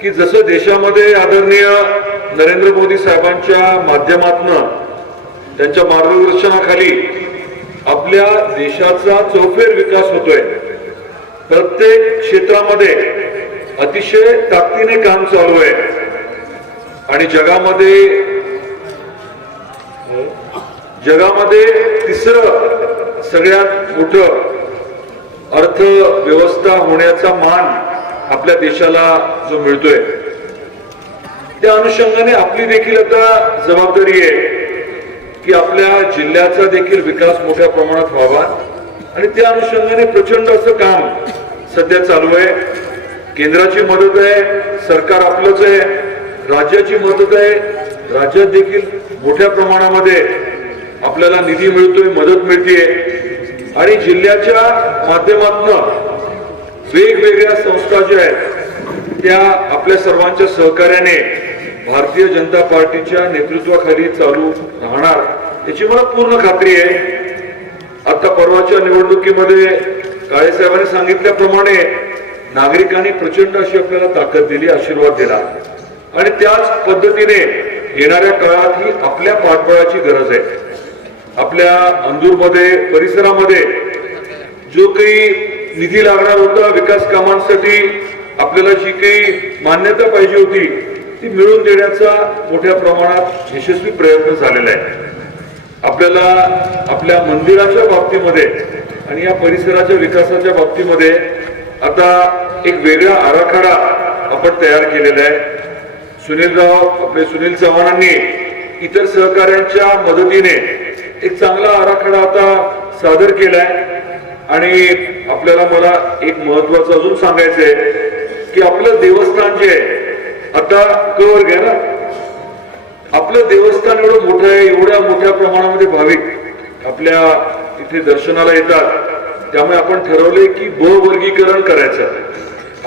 की जसं देशामध्ये आदरणीय नरेंद्र मोदी साहेबांच्या माध्यमातनं त्यांच्या मार्गदर्शनाखाली आपल्या देशाचा चौफेर विकास होतोय प्रत्येक क्षेत्रामध्ये अतिशय ताकदीने काम चालू आहे. आणि जगामध्ये जगामध्ये तिसरं सगळ्यात मोठं अर्थव्यवस्था होण्याचा मान आपल्या देशाला जो मिळतोय. त्या अनुषंगाने आपली देखील आता जबाबदारी आहे की आपल्या जिल्ह्याचा देखील विकास मोठ्या प्रमाणात व्हावा. आणि त्या अनुषंगाने प्रचंड असं काम सध्या चालू आहे. केंद्राची मदत आहे सरकार आपलंच आहे राज्याची मदत आहे. राज्यात देखील मोठ्या प्रमाणामध्ये आपल्याला निधी मिळतोय मदत मिळतेय. आणि जिल्ह्याच्या माध्यमातून वेगवेगळ्या संस्था ज्या आहेत त्या आपल्या सर्वांच्या सहकार्याने भारतीय जनता पार्टीच्या नेतृत्वाखाली चालू राहणार. याची मला पूर्ण खात्री आहे. आता परवाच्या निवडणुकीमध्ये काळेसाहेबांनी सांगितल्याप्रमाणे नागरिकांनी प्रचंड अशी आपल्याला ताकद दिली आशीर्वाद दिला. आणि त्याच पद्धतीने येणाऱ्या काळात ही आपल्या पाठबळाची गरज आहे. आपल्या अंदूरमध्ये परिसरामध्ये जो काही निधी लागणार होता विकास कामांसाठी आपल्याला जी काही मान्यता पाहिजे होती ती मिळवून देण्याचा मोठ्या प्रमाणात यशस्वी प्रयत्न झालेला आहे. आपल्याला आपल्या मंदिराच्या बाबतीमध्ये आणि या परिसराच्या विकासाच्या बाबतीमध्ये आता एक वेगळा आराखडा आपण तयार केलेला आहे. सुनीलराव आपले सुनील चव्हाणांनी इतर सहकाऱ्यांच्या मदतीने एक चांगला आराखडा आता सादर केलाय. आणि आपल्याला मला एक महत्वाचं अजून सांगायचंय की आपलं देवस्थान जे आहे आता कवर घ्या ना. आपलं देवस्थान एवढं मोठं आहे एवढ्या मोठ्या प्रमाणामध्ये भाविक आपल्या इथे दर्शनाला येतात. त्यामुळे आपण ठरवले की ब वर्गीकरण करायचं.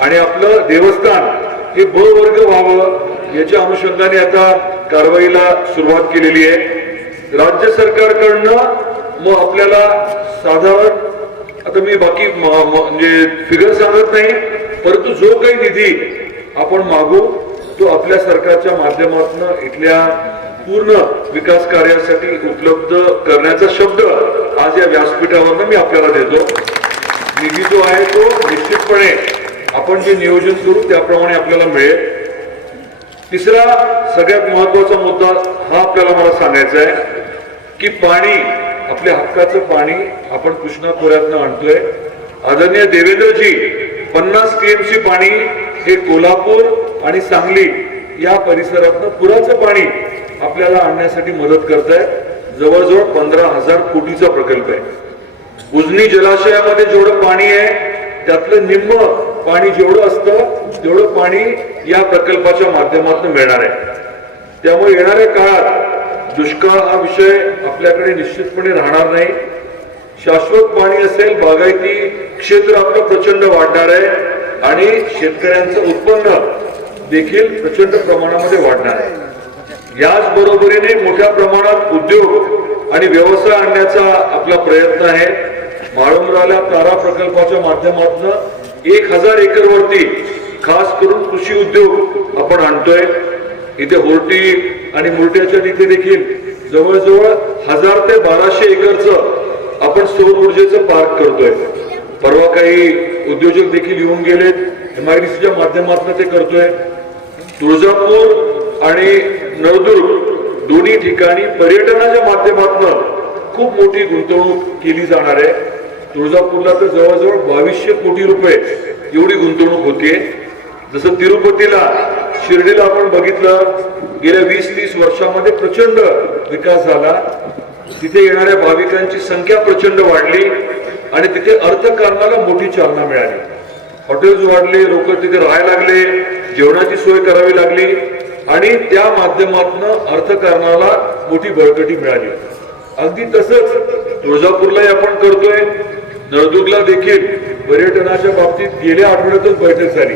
आणि आपलं देवस्थान हे ब वर्ग व्हावं याच्या अनुषंगाने आता कारवाईला सुरुवात केलेली आहे. राज्य सरकारकडनं मग आपल्याला साधारण आता मी बाकी म्हणजे फिगर सांगत नाही परंतु जो काही निधी आपण मागू तो आपल्या सरकारच्या माध्यमातून इथल्या पूर्ण विकास कार्यासाठी उपलब्ध करण्याचा शब्द आज या व्यासपीठावरनं मी आपल्याला देतो. निधी जो आहे तो निश्चितपणे आपण जे नियोजन करू त्याप्रमाणे आपल्याला मिळेल. तिसरा सगळ्यात महत्त्वाचा मुद्दा हा आपल्याला मला सांगायचा आहे की पाणी आपल्या हक्काचं पाणी आपण कृष्णा खोऱ्यातनं आणतोय. आदरणीय देवेंद्रजी पन्नास टीएमसी पाणी हे कोल्हापूर आणि सांगली या परिसरातनं पुराचं पाणी आपल्याला आणण्यासाठी मदत करत आहे जवळजवळ पंधरा हजार कोटीचा प्रकल्प आहे. उजनी जलाशयामध्ये जेवढं पाणी आहे त्यातलं निम्म पाणी जेवढं असतं तेवढं पाणी या प्रकल्पाच्या माध्यमातून मिळणार आहे. त्यामुळे येणाऱ्या काळात दुष्काळ हा विषय आपल्याकडे निश्चितपणे राहणार नाही. शाश्वत पाणी असेल बागायती क्षेत्र आपलं प्रचंड वाढणार आहे आणि शेतकऱ्यांचं उत्पन्न देखील प्रचंड प्रमाणामध्ये वाढणार आहे. याच बरोबरीने मोठ्या प्रमाणात उद्योग आणि व्यवसाय आणण्याचा आपला प्रयत्न आहे. माळुंबराला तारा प्रकल्पाच्या माध्यमातून एक हजार एकर वरती खास करून कृषी उद्योग आपण आणतोय. इथे होर्टी आणि मुरट्याच्या तिथे देखील जवळजवळ हजार ते बाराशे एकरचं आपण सौर ऊर्जेचं पार्क करतोय. परवा काही उद्योजक देखील येऊन गेलेत. एमआयडीसीच्या माध्यमातून ते करतोय. तुळजापूर आणि नवदुर्ग दोन्ही ठिकाणी पर्यटनाच्या माध्यमातून खूप मोठी गुंतवणूक केली जाणार आहे. तुळजापूरला तर जवळजवळ बावीसशे कोटी रुपये एवढी गुंतवणूक होतीये. जसं तिरुपतीला शिर्डीला आपण बघितलं गेल्या वीस तीस वर्षामध्ये प्रचंड विकास झाला. तिथे येणाऱ्या भाविकांची संख्या प्रचंड वाढली आणि तिथे अर्थकारणाला मोठी चालना मिळाली. हॉटेल्स वाढले लोक तिथे राहायला लागले जेवणाची सोय करावी लागली आणि त्या माध्यमातून अर्थकारणाला मोठी बळकटी मिळाली. अगदी तसंच तुळजापूरलाही आपण करतोय. नळदुर्गला देखील पर्यटनाच्या बाबतीत गेल्या आठवड्यातच बैठक झाली.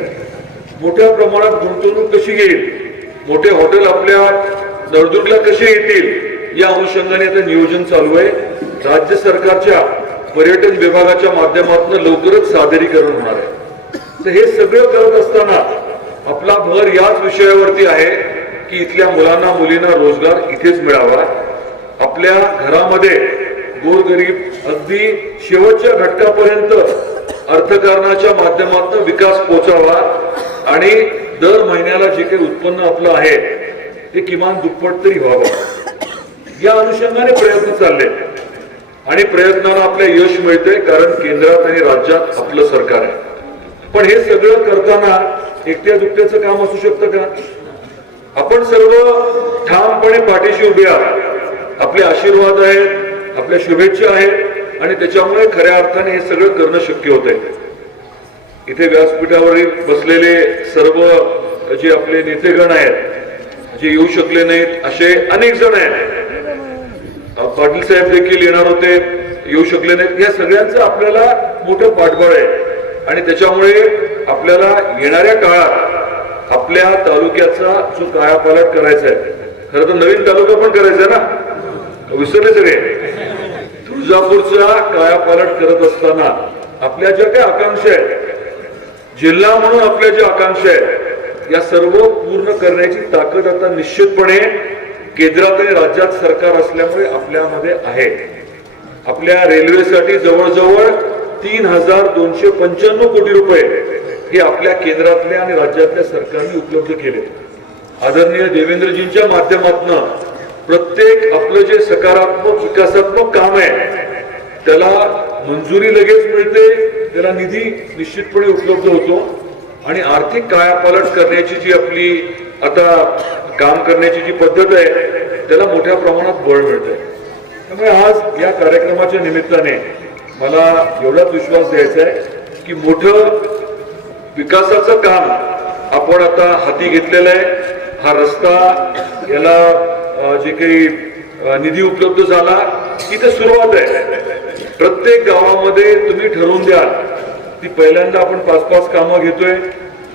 मोठ्या प्रमाणात गुंतवणूक कशी येईल मोठे हॉटेल आपल्या नळदुर्गला कसे येतील? या अनुषंगाने आता नियोजन चालू आहे. राज्य सरकारच्या पर्यटन विभागाच्या माध्यमातून लवकरच सादरीकरण होणार आहे. तर हे सगळं करत असताना आपला भर याच विषयावरती आहे की इथल्या मुलांना मुलींना रोजगार इथेच मिळावा. आपल्या घरामध्ये गोरगरीब अगदी शेवटच्या घटकापर्यंत अर्थकारणाच्या माध्यमातून विकास पोचावा. आणि दर महिन्याला जे काही उत्पन्न आपलं आहे ते किमान दुप्पट तरी व्हावं. या अनुषंगाने प्रयत्न चालले. आणि प्रयत्नाला आपल्या यश मिळते कारण केंद्रात आणि राज्यात आपलं सरकार आहे. पण हे सगळं करताना एकट्या दुकट्याचं काम असू शकतं का? आपण सर्व ठामपणे पाठीशी उभे आहात. आपले आशीर्वाद आहेत आपल्या शुभेच्छा आहेत आणि त्याच्यामुळे खऱ्या अर्थाने हे सगळं करणं शक्य होत आहे इथे व्यासपीठावरील बसलेले सर्व जे आपले नेतेगण आहेत जे येऊ शकले नाहीत असे अनेक जण आहेत. पाटील साहेब देखील येणार होते येऊ शकले नाहीत. या सगळ्यांचं आपल्याला मोठं पाठबळ आहे. आणि त्याच्यामुळे आपल्याला येणाऱ्या काळात आपल्या तालुक्याचा जो कायापालट करायचा आहे खरं तर नवीन तालुका पण करायचा आहे ना? विसरले सगळे. तुळजापूरचा कायापालट करत असताना आपल्या ज्या काही आकांक्षा आहेत जिल्हा म्हणून आपल्या ज्या आकांक्षा आहेत या सर्व पूर्ण करण्याची ताकद आता निश्चितपणे केंद्रात आणि राज्यात सरकार असल्यामुळे आपल्यामध्ये आहे. आपल्या रेल्वेसाठी जवळजवळ तीन हजार दोनशे पंच्याण्णव कोटी रुपये हे आपल्या केंद्रातल्या आणि राज्यातल्या सरकारने उपलब्ध केले. आदरणीय देवेंद्रजींच्या माध्यमातून प्रत्येक आपलं जे सकारात्मक विकासात्मक काम आहे त्याला मंजुरी लगेच मिळते त्याला निधी निश्चितपणे उपलब्ध होतो आणि आर्थिक कायापालट करण्याची जी आपली आता काम करण्याची जी पद्धत आहे त्याला मोठ्या प्रमाणात बळ मिळतंय. त्यामुळे आज या कार्यक्रमाच्या निमित्ताने मला एवढाच विश्वास द्यायचा आहे की मोठं विकासाचं काम आपण आता हाती घेतलेलं आहे. हा रस्ता याला जे काही निधी उपलब्ध झाला की ते सुरुवात आहे. प्रत्येक गावामध्ये तुम्ही ठरवून द्याल ती पहिल्यांदा आपण पाच पाच कामं घेतोय.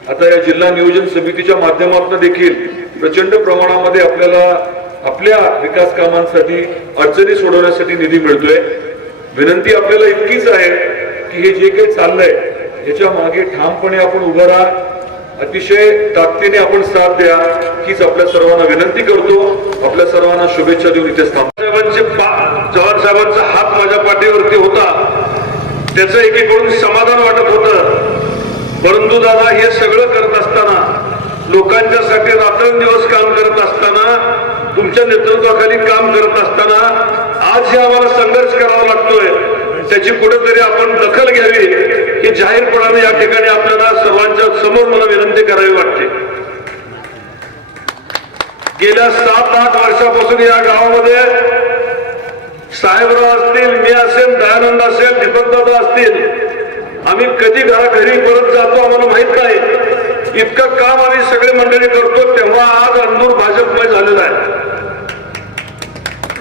आता या जिल्हा नियोजन समितीच्या माध्यमातून देखील प्रचंड प्रमाणामध्ये आपल्याला आपल्या विकास कामांसाठी अडचणी सोडवण्यासाठी निधी मिळतोय. विनंती आपल्याला इतकीच आहे की हे जे काही चाललंय याच्या मागे ठामपणे आपण उभं राहा. अतिशय ताकदीने आपण साथ द्या हीच आपल्या सर्वांना विनंती करतो. आपल्या सर्वांना शुभेच्छा देऊन इथे थांबतो. साहेबांचे पा- जवाहर साहेबांचा हात माझ्या पाठीवरती होता. त्याचं एकीकडून समाधान वाटत होतं. परंतु दादा हे सगळं करत असताना लोकांच्यासाठी रात्रंदिवस काम करत असताना तुमच्या नेतृत्वाखाली काम करत असताना आज हे आम्हाला संघर्ष करावा लागतोय. त्याची कुठेतरी आपण दखल घ्यावी की जाहीरपणाने या ठिकाणी आपल्याला सर्वांच्या समोर मला विनंती करावी वाटते. गेल्या सात आठ वर्षापासून या गावामध्ये साहेबराव असतील मी असेल दयानंद असेल दीपकदादा असतील आम्ही कधी घरा घरी परत जातो आम्हाला माहीत नाही. इतकं काम आम्ही सगळे मंडळी करतो तेव्हा आज अंदूर भाजपमय झालेला आहे.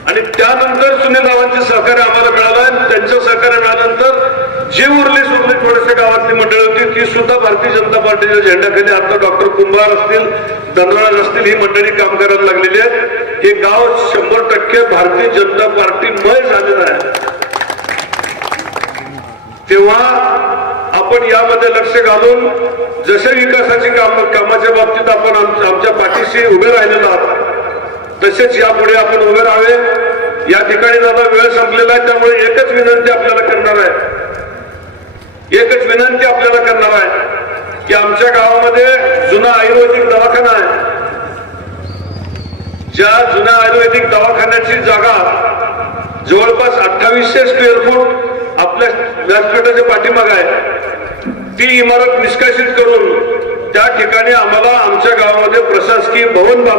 आणि त्यानंतर सुनीलरावांचे सहकार्य आम्हाला मिळालं आणि त्यांचं सहकार्य मिळाल्यानंतर जी उरली सुरली थोडेसे गावातली मंडळी होती ती सुद्धा भारतीय जनता पार्टीच्या झेंड्याखाली आता डॉक्टर कुंभार असतील धनराज असतील ही मंडळी काम करायला लागलेली आहेत. हे गाव शंभर टक्के भारतीय जनता पार्टीमय झालेलं आहे. तेव्हा आपण यामध्ये लक्ष घालून जसे विकासाची काम कामाच्या बाबतीत आपण आमच्या पाठीशी उभे राहिलेलो आहात तसेच यापुढे आपण उभे राहावे. या ठिकाणी दादा वेळ संपलेला आहे त्यामुळे एकच विनंती आपल्याला करणार आहे. एकच विनंती आपल्याला करणार आहे की आमच्या गावामध्ये जुना आयुर्वेदिक दवाखाना आहे. ज्या जुन्या आयुर्वेदिक दवाखान्याची जागा जवळपास अठ्ठावीसशे स्क्वेअर फूट आपल्या व्यासपीठाच्या पाठीमाग आहे. ती इमारत निष्कासित करून त्या ठिकाणी आम्हाला आमच्या गावामध्ये प्रशासकीय भवन बांधा